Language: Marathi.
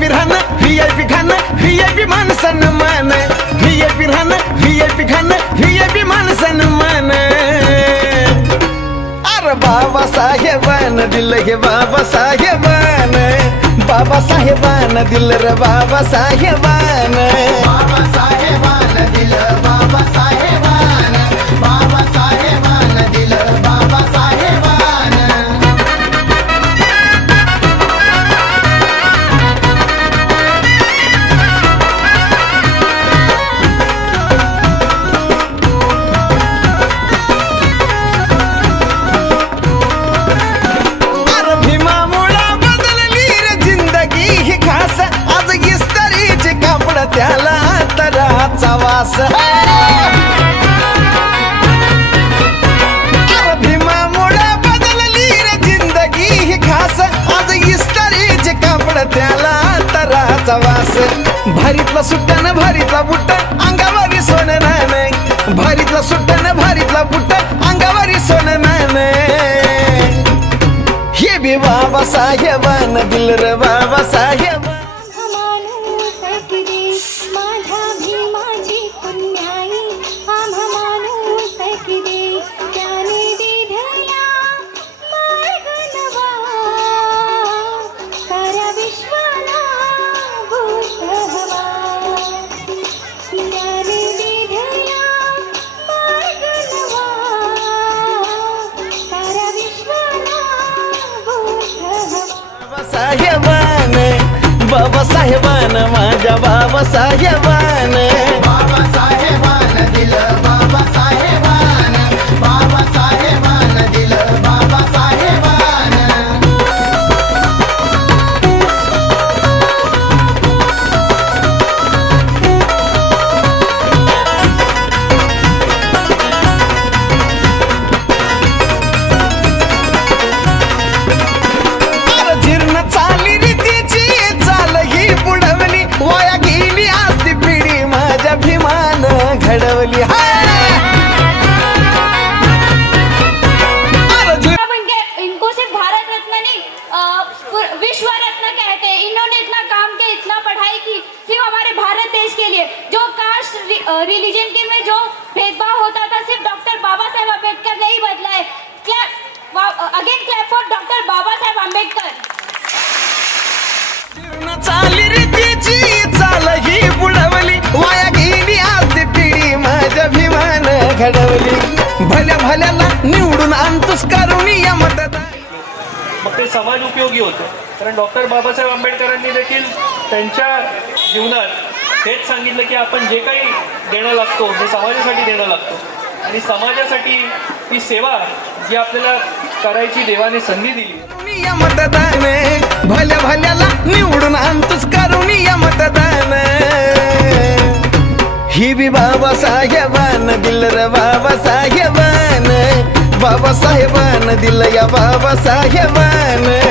पी राहणं व्ही आय पी खाणं व्ही आय पी मान सन्मान। व्ही आय पी राहणं व्ही आय पी खाणं व्ही आय पी मान अरे बाबा साहेबान दिल हे बाबा साहेबान। बाबा साहेबान दिल रे बाबा साहेबान। त्याला अंतराचा वास. अरे बदलली रे जिंदगी ही खास. आज इस्त्रीचे कापड त्याला तराचा वास. भारीतला सुट्ट्यानं भारीतला बुट्ट अंगावरी सोनं नाही भारीतला सुट्ट्यानं भारीतला बुट्ट अंगावरी सोनं नाही हे बी बाबा साहेबान दिल रे बाबा बाबा साहेबान बाबा साहेबान माझ्या बाबा साहेबान बाबा साहेबान दिलं बाबा विश्व कहते हैं इन्होंने इतना काम किया इतना पढ़ाई की सिर्फ हमारे भारत देश के लिए। जो कास्ट रिलीजन के में जो भेदभाव होता था सिर्फ डॉक्टर बाबा साहेब अम्बेडकर ने ही बदला है। Again clap for doctor Baba Saheb Ambedkar चाली रीतीची चाल ही बुडवली। वाया गेली असती पिढी माझ्या भीमान घडवली। भल्या भल्याला निवडून आणतोस करून या मतदार मग ते समाज उपयोगी होतं. कारण डॉक्टर बाबासाहेब आंबेडकरांनी देखील त्यांच्या जीवनात हेच सांगितलं की आपण जे काही देणं लागतो हे समाजासाठी देणं लागतो आणि समाजासाठी ही सेवा जी आपल्याला करायची देवाने संधी दिली. या मतदान भल्या भल्याला निवडून आणतोस करून या मतदान. ही बी बाबा साहेबान दिल रे बाबा बाबासाहेबान दिलं या बाबासाहेबान.